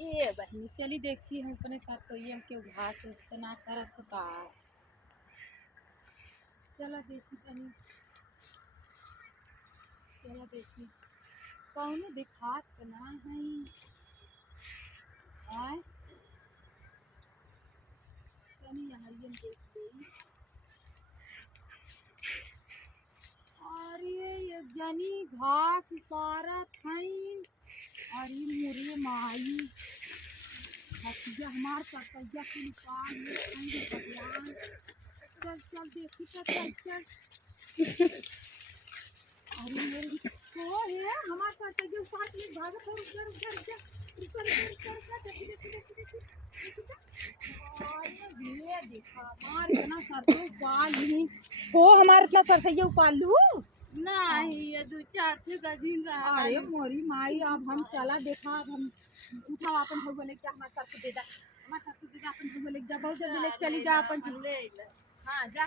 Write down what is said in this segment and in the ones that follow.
ए बहनी चली देखी हम अपने सरसोईया में क्यों घास उस तना करत बा। चला देखी तनी, चला देखी कौनो दिखात त ना हई। आय तनी यहाँ देख लेई। अरे ये जनी घास उतारत हई। अरे मोरे माई हथिया हमार सरसैया के निकाल ले भगवान। चल चल देखी तो चल चल। अरे मेरे तो है हमार सरसैया उतार के भागत है। उधर उधर उधर ऊपर ऊपर ऊपर देखी देखी देखी देखी देखी। ये देखा हमार इतना सरसों उपाल ली हो। हमार इतना सरसैया उपाल लू नहीं ये दो चार थे गजीन रहा। अरे मोरी माई अब हम चला देखा। अब हम उठाओ अपन भगवा लेके जा। हमारे सरसों दे दा, हमारे सरसों दे दा। अपन भगवा लेके जा, बहुत जल्दी लेके चली जा अपन। ले हाँ जा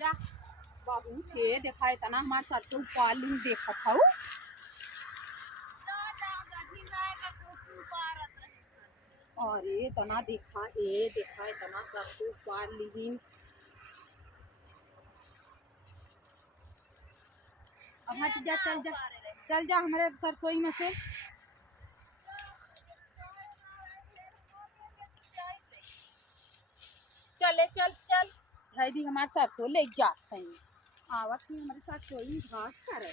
जा। बहुत है देखा इतना हमारे सरसों उपाल लू देखत हूँ। अरे तना देखा ए देखा इतना सरसों उपाल ली। अब हट जा, चल जा चल जा हमारे सरसोई में से। चले चल चल धैरी हमारे सरसों ले जात हैं। आवत नहीं हमारे साथ कोई घास करे।